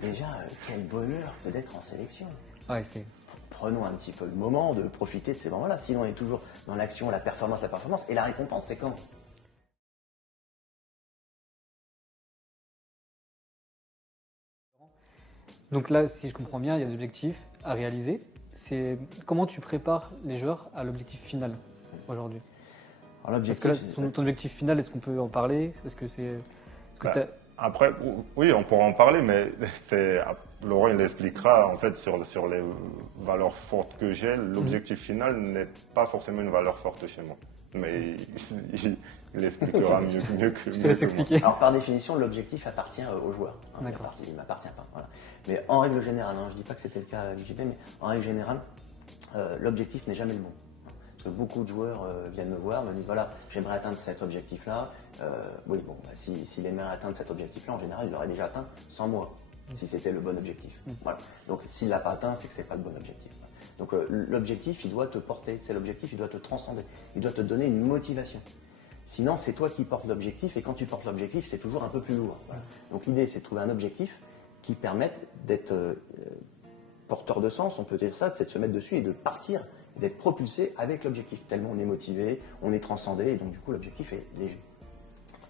Déjà, quel bonheur que d'être en sélection. Ouais, c'est... Prenons un petit peu le moment de profiter de ces moments-là. Sinon, on est toujours dans l'action, la performance. Et la récompense, c'est quand? Donc là, si je comprends bien, il y a des objectifs à réaliser. C'est comment tu prépares les joueurs à l'objectif final aujourd'hui? Alors, Parce que là, l'objectif, ton objectif final, est-ce qu'on peut en parler? Est-ce que c'est... est-ce que Bah, t'as- après, oui, on pourra en parler, mais Laurent il expliquera en fait sur les valeurs fortes que j'ai. L'objectif final n'est pas forcément une valeur forte chez moi, mais il expliquera mieux que Je te laisse moi. expliquer. Alors par définition, l'objectif appartient aux joueurs. D'accord. Il ne m'appartient pas. Voilà. Mais en règle générale, je ne dis pas que c'était le cas à l'UJB, mais en règle générale, l'objectif n'est jamais le bon. Parce que beaucoup de joueurs viennent me voir, me disent voilà, j'aimerais atteindre cet objectif-là. Oui, bon, bah, s'il aimerait atteindre cet objectif-là, en général, il l'aurait déjà atteint sans moi, si c'était le bon objectif. Voilà. Donc s'il ne l'a pas atteint, c'est que ce n'est pas le bon objectif. Donc l'objectif, il doit te porter. C'est l'objectif, il doit te transcender. Il doit te donner une motivation. Sinon, c'est toi qui portes l'objectif, et quand tu portes l'objectif, c'est toujours un peu plus lourd. Voilà. Donc l'idée, c'est de trouver un objectif qui permette d'être porteur de sens, on peut dire ça, c'est de se mettre dessus et de partir, d'être propulsé avec l'objectif. Tellement on est motivé, on est transcendé, et donc du coup l'objectif est léger.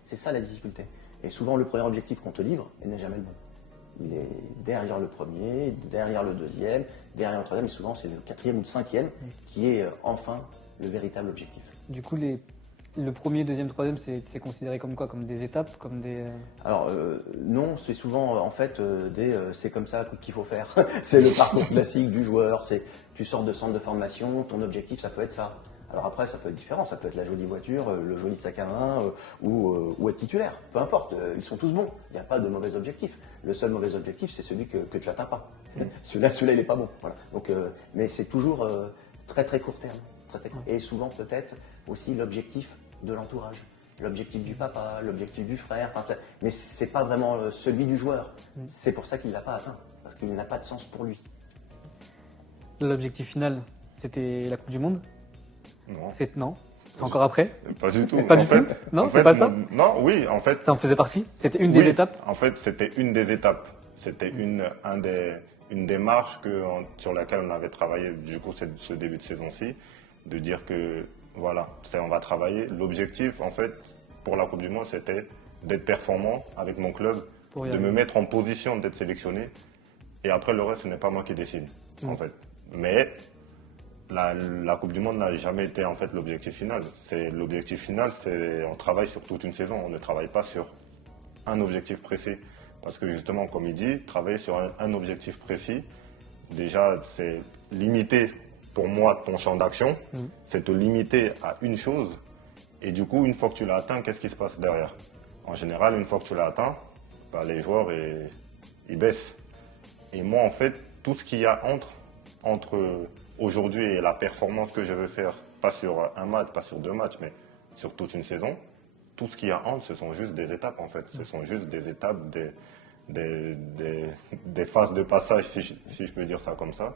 C'est ça la difficulté. Et souvent, le premier objectif qu'on te livre, il n'est jamais le bon. Il est derrière le premier, derrière le deuxième, derrière le troisième, et souvent c'est le quatrième ou le cinquième qui est enfin le véritable objectif. Du coup, le premier, deuxième, troisième, c'est considéré comme quoi? Comme des étapes, comme des... Alors non, c'est souvent en fait c'est comme ça qu'il faut faire. C'est le parcours classique du joueur, c'est tu sors de centre de formation, ton objectif ça peut être ça. Alors après ça peut être différent, ça peut être la jolie voiture, le joli sac à main ou être titulaire, peu importe, ils sont tous bons, il n'y a pas de mauvais objectif. Le seul mauvais objectif c'est celui que tu n'atteins pas. Celui-là il n'est pas bon. Voilà. Donc, mais c'est toujours très très court terme. Et souvent peut-être aussi l'objectif de l'entourage. L'objectif du papa, l'objectif du frère, mais ce n'est pas vraiment celui du joueur. C'est pour ça qu'il ne l'a pas atteint, parce qu'il n'a pas de sens pour lui. L'objectif final, c'était la Coupe du Monde? Non, Non, c'est encore après? pas du tout. Pas du En fait- tout? Non, en c'est fait, pas ça? Non, oui, en fait. Ça en faisait partie? C'était une des Oui, étapes? En fait, c'était une des étapes. C'était une démarche sur laquelle on avait travaillé, du coup, ce début de saison-ci, de dire que, voilà, on va travailler. L'objectif, en fait, pour la Coupe du Monde, c'était d'être performant avec mon club, Pour y de me arriver. mettre en position d'être sélectionné. Et après, le reste, ce n'est pas moi qui décide, en fait. Mais la Coupe du Monde n'a jamais été, en fait, l'objectif final. L'objectif final, c'est on travaille sur toute une saison. On ne travaille pas sur un objectif précis. Parce que justement, comme il dit, travailler sur un objectif précis, déjà, c'est limiter, pour moi, ton champ d'action. C'est te limiter à une chose. Et du coup, une fois que tu l'as atteint, qu'est-ce qui se passe derrière? En général, une fois que tu l'as atteint, bah, les joueurs, ils baissent. Et moi, en fait, tout ce qu'il y a entre aujourd'hui et la performance que je veux faire, pas sur un match, pas sur deux matchs, mais sur toute une saison, tout ce qu'il y a entre, ce sont juste des étapes, en fait. Ce sont juste des étapes, des phases de passage, si je peux dire ça comme ça,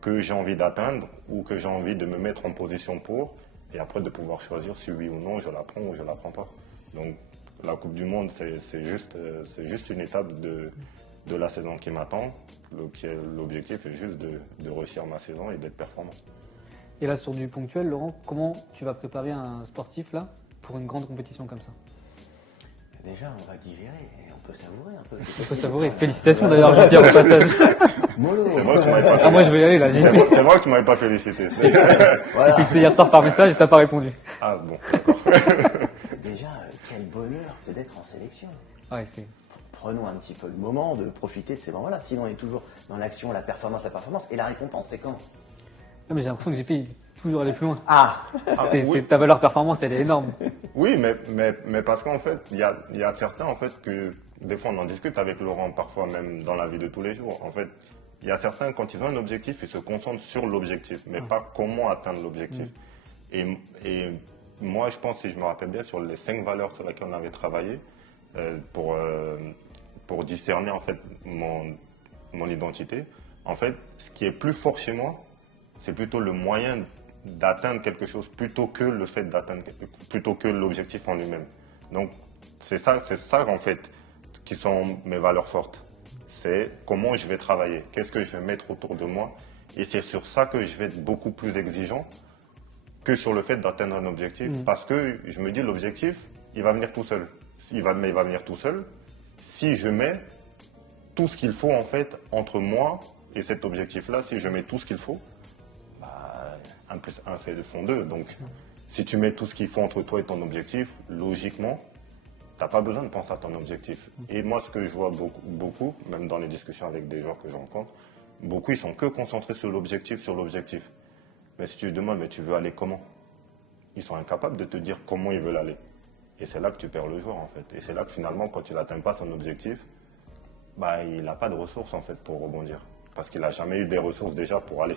que j'ai envie d'atteindre ou que j'ai envie de me mettre en position pour, et après de pouvoir choisir si oui ou non je la prends ou je la prends pas. Donc la Coupe du Monde, c'est juste une étape de la saison qui m'attend. L'objectif est juste de réussir ma saison et d'être performant. Et là, sur du ponctuel, Laurent, comment tu vas préparer un sportif là pour une grande compétition comme ça? Déjà, on va digérer et on peut savourer un peu. On peut savourer. Félicitations d'ailleurs, je veux dire au passage. Mollo. C'est vrai que tu m'avais pas Ah, moi je vais y aller là, j'y suis. C'est vrai que tu m'avais pas félicité. Voilà. C'était hier soir par message et t'as pas répondu. Ah bon, d'accord. Déjà, quel bonheur que d'être en sélection. Ouais, c'est... Prenons un petit peu le moment de profiter de ces moments-là. Sinon, on est toujours dans l'action, la performance. Et la récompense, c'est quand? Non, mais j'ai l'impression que GP il veut toujours aller plus loin. Ah, Ta valeur performance, elle est énorme. Oui, mais parce qu'en fait, il y a certains en fait que des fois on en discute avec Laurent parfois même dans la vie de tous les jours. En fait, il y a certains quand ils ont un objectif, ils se concentrent sur l'objectif, mais pas comment atteindre l'objectif. Et moi, je pense, si je me rappelle bien, sur les 5 valeurs sur lesquelles on avait travaillé pour discerner en fait mon identité. En fait, ce qui est plus fort chez moi, c'est plutôt le moyen d'atteindre quelque chose plutôt que le fait plutôt que l'objectif en lui-même. Donc c'est ça en fait qui sont mes valeurs fortes. C'est comment je vais travailler, qu'est-ce que je vais mettre autour de moi. Et c'est sur ça que je vais être beaucoup plus exigeant que sur le fait d'atteindre un objectif. Parce que je me dis, l'objectif, il va venir tout seul. Il va venir tout seul si je mets tout ce qu'il faut en fait entre moi et cet objectif-là. Si je mets tout ce qu'il faut, bah, 1 plus 1 font 2. Donc, si tu mets tout ce qu'il faut entre toi et ton objectif, logiquement, tu n'as pas besoin de penser à ton objectif. Et moi, ce que je vois beaucoup, même dans les discussions avec des joueurs que je rencontre, beaucoup, ils sont que concentrés sur l'objectif, Mais si tu lui demandes, mais tu veux aller comment? Ils sont incapables de te dire comment ils veulent aller. Et c'est là que tu perds le joueur, en fait. Et c'est là que finalement, quand il n'atteint pas son objectif, bah, il n'a pas de ressources, en fait, pour rebondir. Parce qu'il n'a jamais eu des ressources déjà pour aller.